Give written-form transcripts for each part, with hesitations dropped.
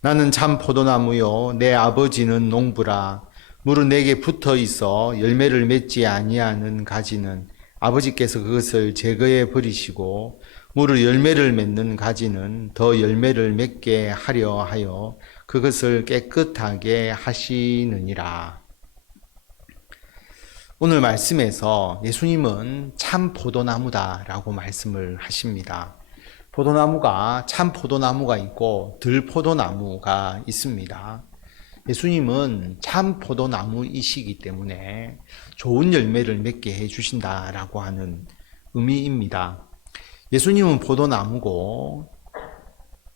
나는 참 포도나무요 내 아버지는 농부라. 물은 내게 붙어 있어 열매를 맺지 아니하는 가지는 아버지께서 그것을 제거해 버리시고, 물을 열매를 맺는 가지는 더 열매를 맺게 하려 하여 그것을 깨끗하게 하시느니라. 오늘 말씀에서 예수님은 참 포도나무다라고 말씀을 하십니다. 포도나무가 참 포도나무가 있고 들포도나무가 있습니다. 예수님은 참 포도나무이시기 때문에 좋은 열매를 맺게 해주신다라고 하는 의미입니다. 예수님은 포도나무고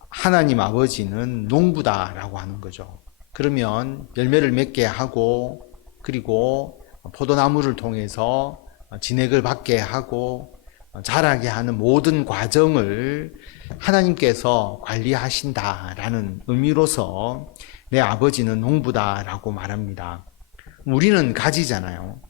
하나님 아버지는 농부다라고 하는 거죠. 그러면 열매를 맺게 하고, 그리고 포도나무를 통해서 진액을 받게 하고 자라게 하는 모든 과정을 하나님께서 관리하신다라는 의미로서 내 아버지는 농부다라고 말합니다. 우리는 가지잖아요.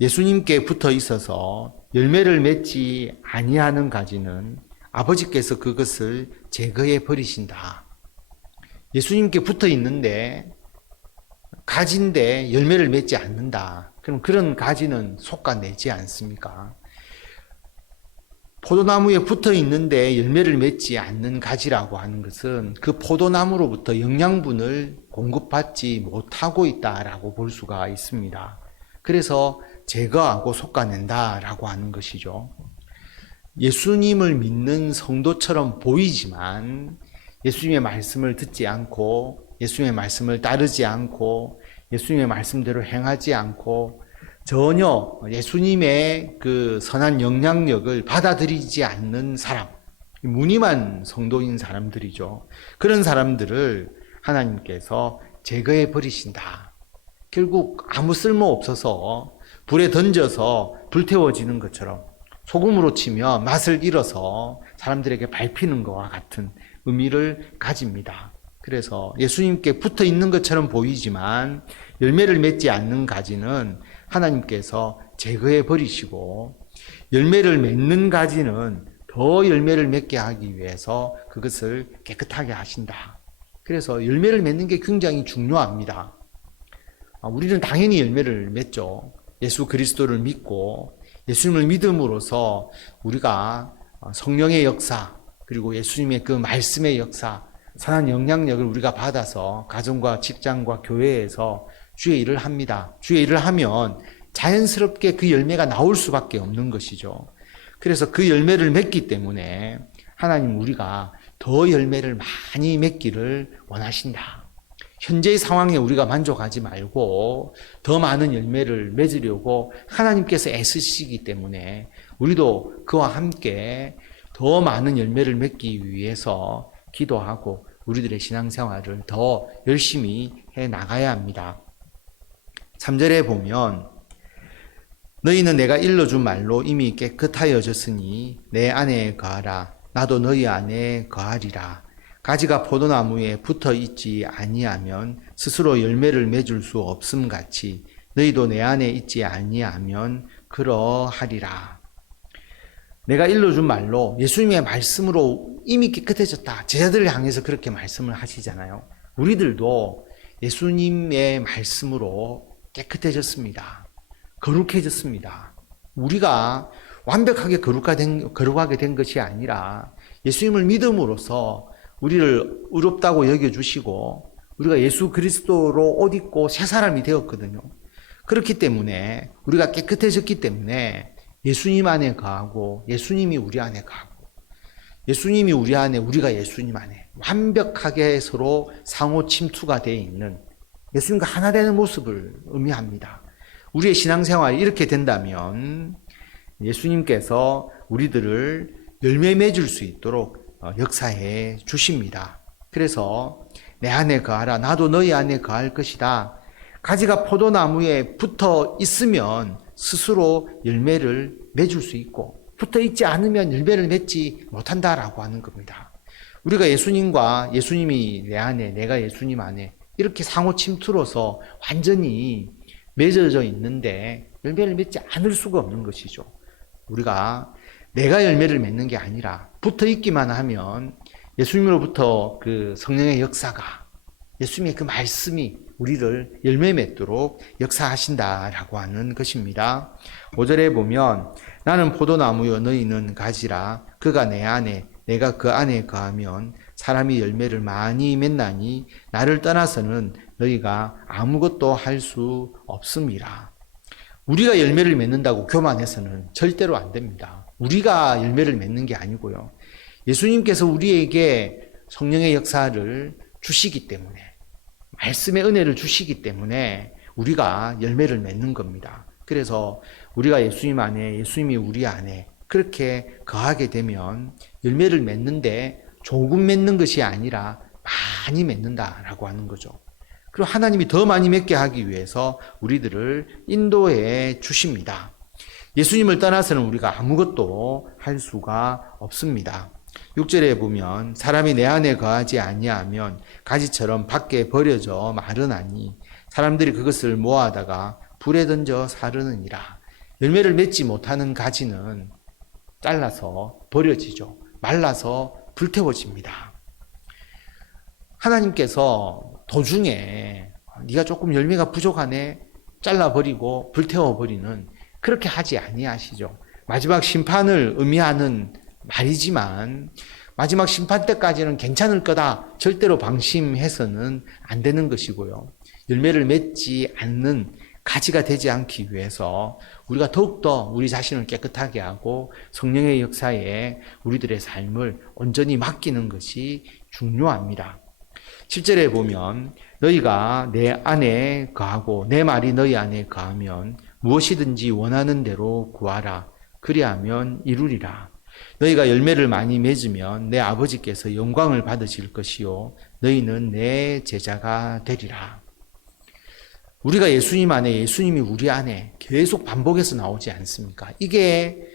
예수님께 붙어 있어서 열매를 맺지 아니하는 가지는 아버지께서 그것을 제거해 버리신다. 예수님께 붙어 있는데 가지인데 열매를 맺지 않는다. 그럼 그런 가지는 솎아내지 않습니까? 포도나무에 붙어 있는데 열매를 맺지 않는 가지라고 하는 것은 그 포도나무로부터 영양분을 공급받지 못하고 있다라고 볼 수가 있습니다. 그래서 제거하고 솎아낸다라고 하는 것이죠. 예수님을 믿는 성도처럼 보이지만 예수님의 말씀을 듣지 않고, 예수님의 말씀을 따르지 않고, 예수님의 말씀대로 행하지 않고, 전혀 예수님의 그 선한 영향력을 받아들이지 않는 사람, 무늬만 성도인 사람들이죠. 그런 사람들을 하나님께서 제거해 버리신다. 결국 아무 쓸모 없어서 불에 던져서 불태워지는 것처럼 소금으로 치며 맛을 잃어서 사람들에게 밟히는 것과 같은 의미를 가집니다. 그래서 예수님께 붙어 있는 것처럼 보이지만 열매를 맺지 않는 가지는 하나님께서 제거해 버리시고, 열매를 맺는 가지는 더 열매를 맺게 하기 위해서 그것을 깨끗하게 하신다. 그래서 열매를 맺는 게 굉장히 중요합니다. 우리는 당연히 열매를 맺죠. 예수 그리스도를 믿고 예수님을 믿음으로써 우리가 성령의 역사, 그리고 예수님의 그 말씀의 역사, 선한 영향력을 우리가 받아서 가정과 직장과 교회에서 주의 일을 합니다. 주의 일을 하면 자연스럽게 그 열매가 나올 수밖에 없는 것이죠. 그래서 그 열매를 맺기 때문에 하나님, 우리가 더 열매를 많이 맺기를 원하신다. 현재의 상황에 우리가 만족하지 말고 더 많은 열매를 맺으려고 하나님께서 애쓰시기 때문에 우리도 그와 함께 더 많은 열매를 맺기 위해서 기도하고 우리들의 신앙생활을 더 열심히 해 나가야 합니다. 3절에 보면, 너희는 내가 일러준 말로 이미 깨끗하여졌으니 내 안에 거하라. 나도 너희 안에 거하리라. 가지가 포도나무에 붙어 있지 아니하면 스스로 열매를 맺을 수 없음 같이 너희도 내 안에 있지 아니하면 그러하리라. 내가 일러준 말로, 예수님의 말씀으로 이미 깨끗해졌다. 제자들을 향해서 그렇게 말씀을 하시잖아요. 우리들도 예수님의 말씀으로 깨끗해졌습니다. 거룩해졌습니다. 우리가 완벽하게 거룩하게 된 것이 아니라 예수님을 믿음으로써 우리를 의롭다고 여겨주시고 우리가 예수 그리스도로 옷 입고 새 사람이 되었거든요. 그렇기 때문에 우리가 깨끗해졌기 때문에 예수님 안에 거하고 예수님이 우리 안에 거하고 예수님이 우리 안에, 우리가 예수님 안에 완벽하게 서로 상호 침투가 되어 있는 예수님과 하나 되는 모습을 의미합니다. 우리의 신앙생활이 이렇게 된다면 예수님께서 우리들을 열매 맺을 수 있도록 역사해 주십니다. 그래서 내 안에 거하라. 나도 너희 안에 거할 것이다. 가지가 포도나무에 붙어 있으면 스스로 열매를 맺을 수 있고, 붙어 있지 않으면 열매를 맺지 못한다라고 하는 겁니다. 우리가 예수님과 예수님이 내 안에, 내가 예수님 안에 이렇게 상호 침투로서 완전히 맺어져 있는데 열매를 맺지 않을 수가 없는 것이죠. 우리가 내가 열매를 맺는 게 아니라 붙어 있기만 하면 예수님으로부터 그 성령의 역사가, 예수님의 그 말씀이 우리를 열매 맺도록 역사하신다라고 하는 것입니다. 5절에 보면 나는 포도나무요 너희는 가지라 그가 내 안에 내가 그 안에 거하면 사람이 열매를 많이 맺나니 나를 떠나서는 너희가 아무것도 할 수 없습니다. 우리가 열매를 맺는다고 교만해서는 절대로 안 됩니다. 우리가 열매를 맺는 게 아니고요. 예수님께서 우리에게 성령의 역사를 주시기 때문에, 말씀의 은혜를 주시기 때문에 우리가 열매를 맺는 겁니다. 그래서 우리가 예수님 안에, 예수님이 우리 안에 그렇게 거하게 되면 열매를 맺는데 조금 맺는 것이 아니라 많이 맺는다라고 하는 거죠. 그리고 하나님이 더 많이 맺게 하기 위해서 우리들을 인도해 주십니다. 예수님을 떠나서는 우리가 아무것도 할 수가 없습니다. 6절에 보면 사람이 내 안에 거하지 아니하면 가지처럼 밖에 버려져 마르나니 사람들이 그것을 모아다가 불에 던져 사르느니라. 열매를 맺지 못하는 가지는 잘라서 버려지죠. 말라서 불태워집니다. 하나님께서 도중에 네가 조금 열매가 부족하네 잘라버리고 불태워버리는, 그렇게 하지 아니하시죠. 마지막 심판을 의미하는 말이지만 마지막 심판 때까지는 괜찮을 거다 절대로 방심해서는 안 되는 것이고요. 열매를 맺지 않는 가지가 되지 않기 위해서 우리가 더욱더 우리 자신을 깨끗하게 하고 성령의 역사에 우리들의 삶을 온전히 맡기는 것이 중요합니다. 7절에 보면 너희가 내 안에 거하고 내 말이 너희 안에 거하면 무엇이든지 원하는 대로 구하라. 그리하면 이루리라. 너희가 열매를 많이 맺으면 내 아버지께서 영광을 받으실 것이요 너희는 내 제자가 되리라. 우리가 예수님 안에, 예수님이 우리 안에 계속 반복해서 나오지 않습니까? 이게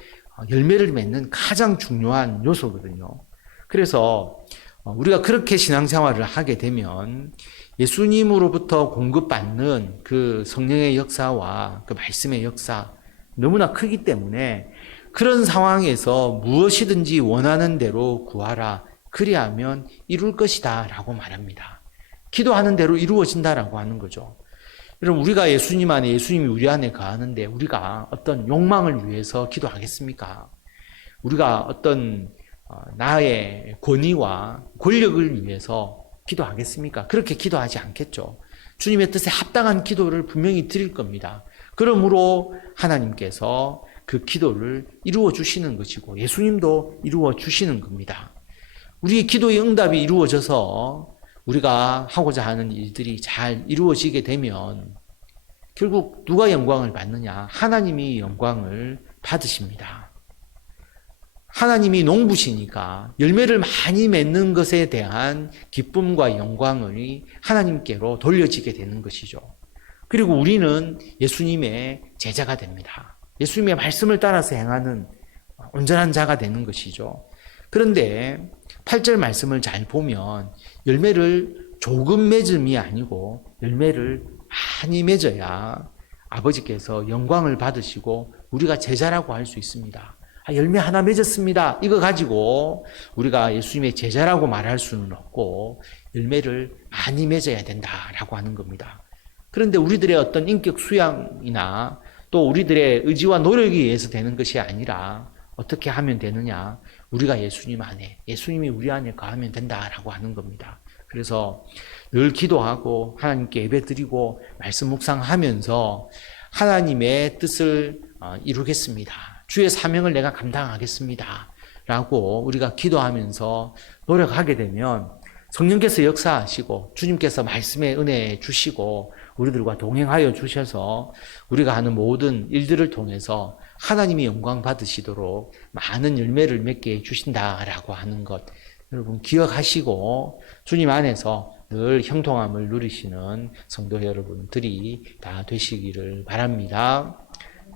열매를 맺는 가장 중요한 요소거든요. 그래서 우리가 그렇게 신앙생활을 하게 되면 예수님으로부터 공급받는 그 성령의 역사와 그 말씀의 역사 너무나 크기 때문에 그런 상황에서 무엇이든지 원하는 대로 구하라. 그리하면 이룰 것이다 라고 말합니다. 기도하는 대로 이루어진다라고 하는 거죠. 여러분, 우리가 예수님 안에, 예수님이 우리 안에 거하는데 우리가 어떤 욕망을 위해서 기도하겠습니까? 우리가 어떤 나의 권위와 권력을 위해서 기도하겠습니까? 그렇게 기도하지 않겠죠. 주님의 뜻에 합당한 기도를 분명히 드릴 겁니다. 그러므로 하나님께서 그 기도를 이루어 주시는 것이고 예수님도 이루어 주시는 겁니다. 우리의 기도의 응답이 이루어져서 우리가 하고자 하는 일들이 잘 이루어지게 되면 결국 누가 영광을 받느냐? 하나님이 영광을 받으십니다. 하나님이 농부시니까 열매를 많이 맺는 것에 대한 기쁨과 영광을 하나님께로 돌려지게 되는 것이죠. 그리고 우리는 예수님의 제자가 됩니다. 예수님의 말씀을 따라서 행하는 온전한 자가 되는 것이죠. 그런데 8절 말씀을 잘 보면 열매를 조금 맺음이 아니고 열매를 많이 맺어야 아버지께서 영광을 받으시고 우리가 제자라고 할 수 있습니다. 열매 하나 맺었습니다. 이거 가지고 우리가 예수님의 제자라고 말할 수는 없고 열매를 많이 맺어야 된다라고 하는 겁니다. 그런데 우리들의 어떤 인격 수양이나 또 우리들의 의지와 노력에 의해서 되는 것이 아니라 어떻게 하면 되느냐? 우리가 예수님 안에, 예수님이 우리 안에 거하면 된다라고 하는 겁니다. 그래서 늘 기도하고 하나님께 예배드리고 말씀 묵상하면서 하나님의 뜻을 이루겠습니다. 주의 사명을 내가 감당하겠습니다. 라고 우리가 기도하면서 노력하게 되면 성령께서 역사하시고 주님께서 말씀의 은혜 주시고 우리들과 동행하여 주셔서 우리가 하는 모든 일들을 통해서 하나님이 영광 받으시도록 많은 열매를 맺게 해주신다라고 하는 것 여러분 기억하시고 주님 안에서 늘 형통함을 누리시는 성도 여러분들이 다 되시기를 바랍니다.